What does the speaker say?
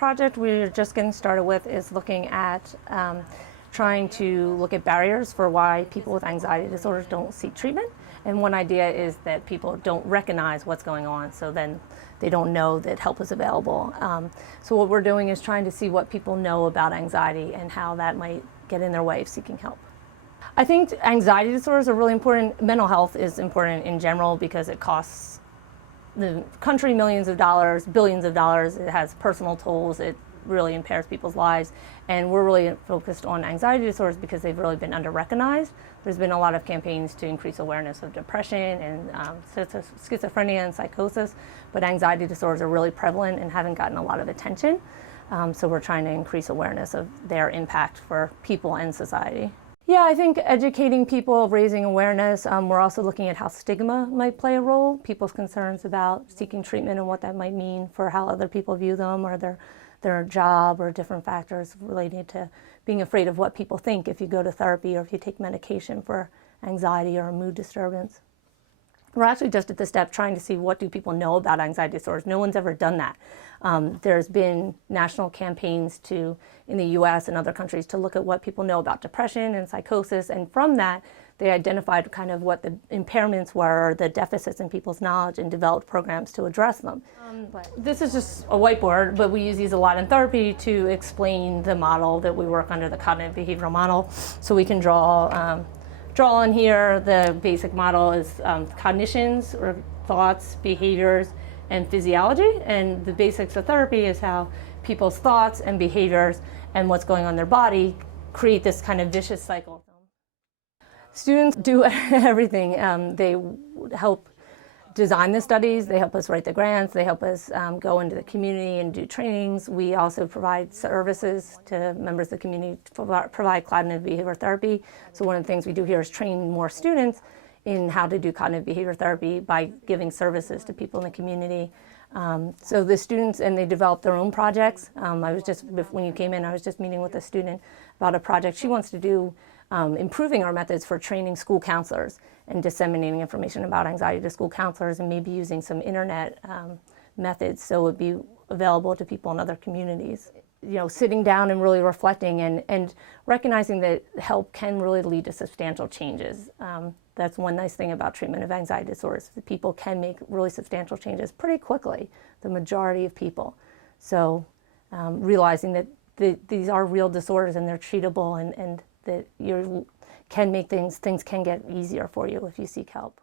project we're just getting started with is looking at trying to look at barriers for why people with anxiety disorders don't seek treatment. And one idea is that people don't recognize what's going on, so then they don't know that help is available. So what we're doing is trying to see what people know about anxiety and how that might get in their way of seeking help. I think anxiety disorders are really important. Mental health is important in general because it costs the country millions of dollars, billions of dollars. It has personal tolls. It really impairs people's lives. And we're really focused on anxiety disorders because they've really been under-recognized. There's been a lot of campaigns to increase awareness of depression and schizophrenia and psychosis, but anxiety disorders are really prevalent and haven't gotten a lot of attention. So we're trying to increase awareness of their impact for people and society. Yeah, I think educating people, raising awareness. We're also looking at how stigma might play a role, people's concerns about seeking treatment and what that might mean for how other people view them or their job or different factors related to being afraid of what people think if you go to therapy or if you take medication for anxiety or a mood disturbance. We're actually just at the step trying to see what do people know about anxiety disorders. No one's ever done that. There's been national campaigns in the US and other countries to look at what people know about depression and psychosis, and from that they identified kind of what the impairments were, or the deficits in people's knowledge, and developed programs to address them. This is just a whiteboard, but we use these a lot in therapy to explain the model that we work under, the cognitive behavioral model. So we can draw on here. The basic model is cognitions, or thoughts, behaviors, and physiology. And the basics of therapy is how people's thoughts and behaviors and what's going on in their body create this kind of vicious cycle. Students do everything. They help design the studies, they help us write the grants, they help us go into the community and do trainings. We also provide services to members of the community to provide cognitive behavior therapy. So one of the things we do here is train more students in how to do cognitive behavior therapy by giving services to people in the community. So the students, and they develop their own projects. When you came in, I was just meeting with a student about a project she wants to do, improving our methods for training school counselors and disseminating information about anxiety to school counselors, and maybe using some internet methods so it would be available to people in other communities. You know, sitting down and really reflecting and recognizing that help can really lead to substantial changes. That's one nice thing about treatment of anxiety disorders. People can make really substantial changes pretty quickly, the majority of people. So realizing that these are real disorders and they're treatable, and that you can make things can get easier for you if you seek help.